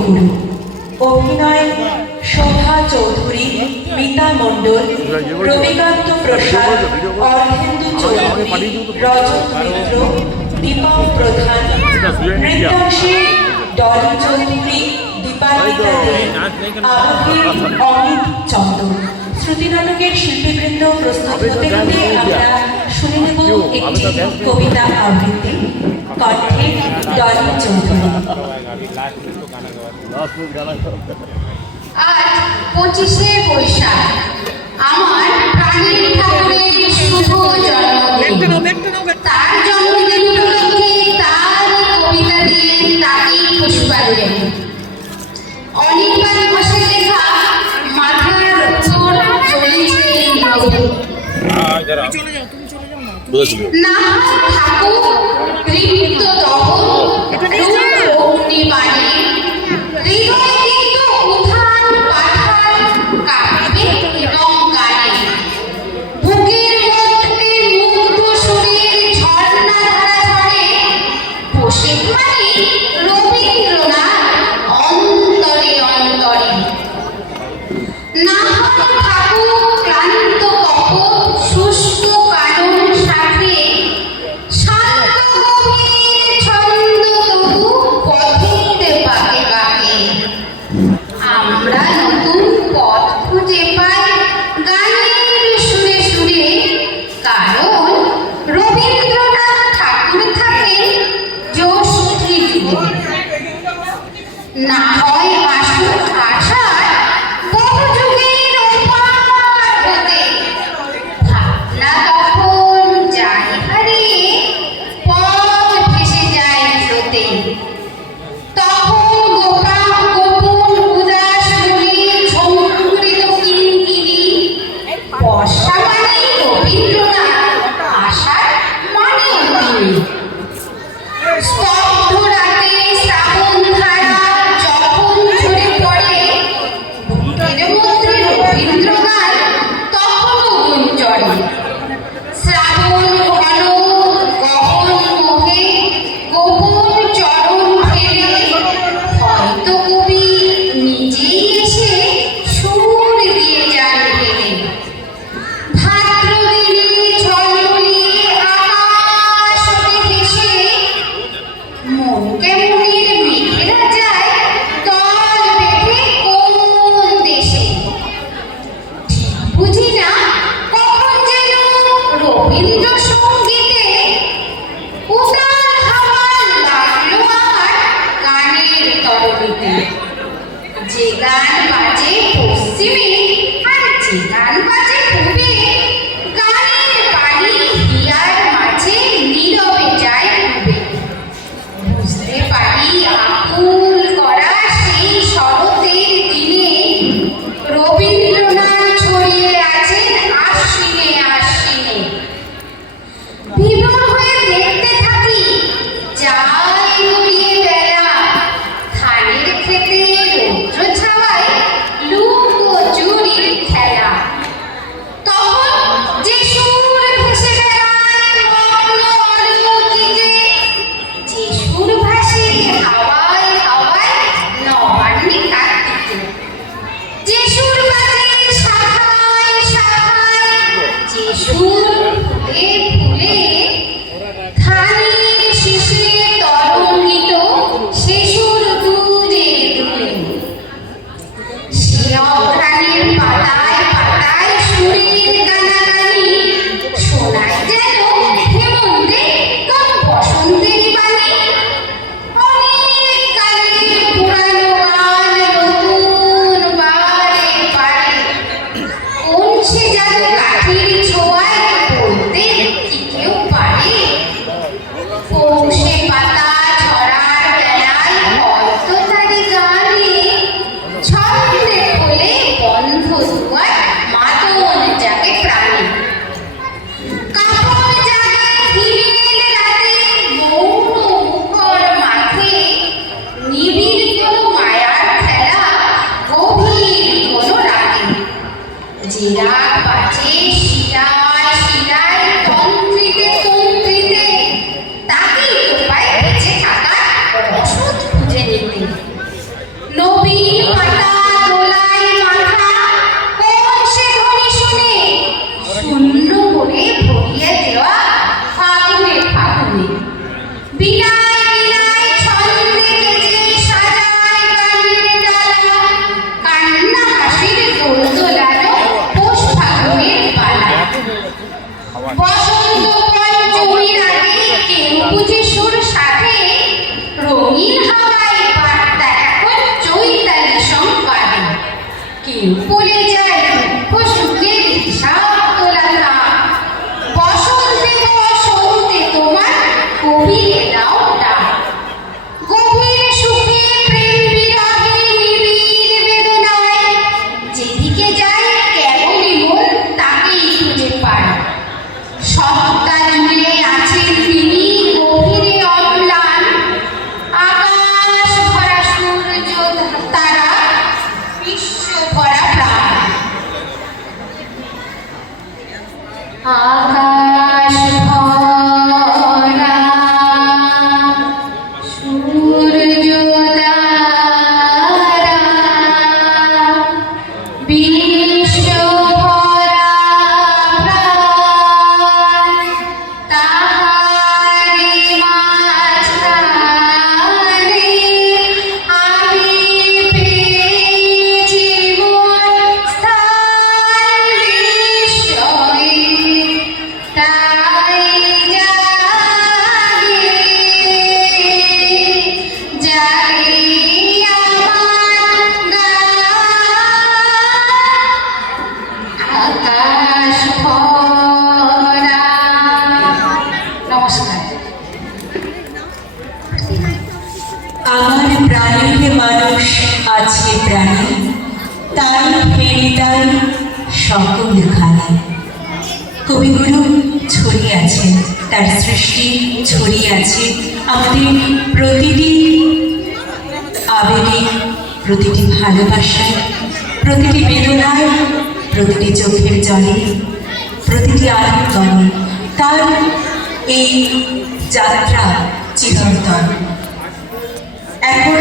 কবিগুরু। অভিনয় শোভা চৌধুরী, মিতা মণ্ডল, রবিকান্ত প্রসাদ, অর্ধেন্দু চৌধুরী, রজত মিত্র, দীপক প্রধান, নৃত্যাংশে ডলি চৌধুরী, দীপান্বিতা দে, আবহের অমিত চন্দ্র। শ্রুতি নাটকের শিল্পীবৃন্দ প্রস্তুত হতে হতে আমরা শুনে নেব একটি কবিতা আবৃত্তি। কণ্ঠে ডলি চৌধুরী। আজ 25শে বৈশাখ, আমার প্রাণের ঠাকুরের শুভ জন্মদিন। তার জন্মদিন উপলক্ষে তার কবিতা দিয়ে তাকে পুষ্পাঞ্জলি। অনির্বাণ ঘোষের লেখা মাথার উপর জ্বলেছে নবী। না ঠাকুর তৃপ্ত দহন রূপ অগ্নিবাণী, হৃদয় কিন্তু উত্থান পাঠান কাঁপবে এবং গানে। বুকের মধ্যে মুগ্ধ সুরের ঝর্ণা ধারা ঝরে, বসে মানে রবীন্দ্রনাথ অন্তরে অন্তরে। না ঠাকুর ক্লান্ত কপট শুষ্ক কানন সাথে, শান্ত গভীর ছন্দ তবু পথের বাঁকে বাঁকে। আমরা নতুন পথ খুঁজে পাই গানের সুরে সুরে, কারণ রবীন্দ্রনাথ ঠাকুর থাকেন যষ্টি যুগে। না হয় আসুক আশার বহু যুগের ওপার হতে, ভাবনা তখন যায় হারিয়ে পথ ভেসে যায় স্রোতে। তখন গোপন উদাস মনে ঝঙ্কৃত কিঙ্কিণী, বর্ষা মানে রবীন্দ্রনাথ, আশার মানে তিনি। স্তব্ধ রাতে শ্রাবণ ধারা যখন ঝরে পড়ে, বুকের মধ্যে রবীন্দ্রনাথ তখনও গুঞ্জরে। শ্রাবণ ঘন গহন মোহে গোপন চরণ ফেলে, হয়তো কবি নিজেই এসে সুর দিয়ে যান ফেলে। ভাদ্র দিনে ঝলমলিয়ে আকাশ ওঠে ভেসে, মন কেমনের মেঘেরা যায় দল বেঁধে কোন দেশে। ঠিক বুঝি না কখন যেন রবীন্দ্র সঙ্গীতে উতাল হাওয়া লাগলো আমার গানের তরণীতে। যে গান বাজে পশ্চিমে আর যে গান বাজে পূবে, গানের বাণী হিয়ার মাঝে নীরবে যায় ডুবে। বুঝতে পারি আকুল করা সেই শরতের দিনে, রবীন্দ্রনাথ ছড়িয়ে আছেন আশ্বিনে আশ্বিনে। বিভোর হয়ে দেখতে থাকি যায় গড়িয়ে বেলা, ধানের খেতে রৌদ্র ছাওয়ায় আকাশ ভরা সূর্য তারা বিশ্ব ভরা প্রাণ তাহারি মাঝখানে আমি পেয়েছি মোর স্থান নিশ্চয়ই তাই জাগে আমার গান আকাশ ভরা। নমস্কার। আমার প্রাণীর মানুষ আছে প্রাণী, তাই মেরে তাই সকল খানে। কবিগুরু ছড়িয়ে আছে, তার সৃষ্টি ছড়িয়ে আছে আমাদের প্রতিটি আবেগে, প্রতিটি ভালোবাসায়, প্রতিটি বেদনায়, প্রতিটি চোখের জলে, প্রতিটি আলিঙ্গনে। তার এই যাত্রা চিরন্তন। এখন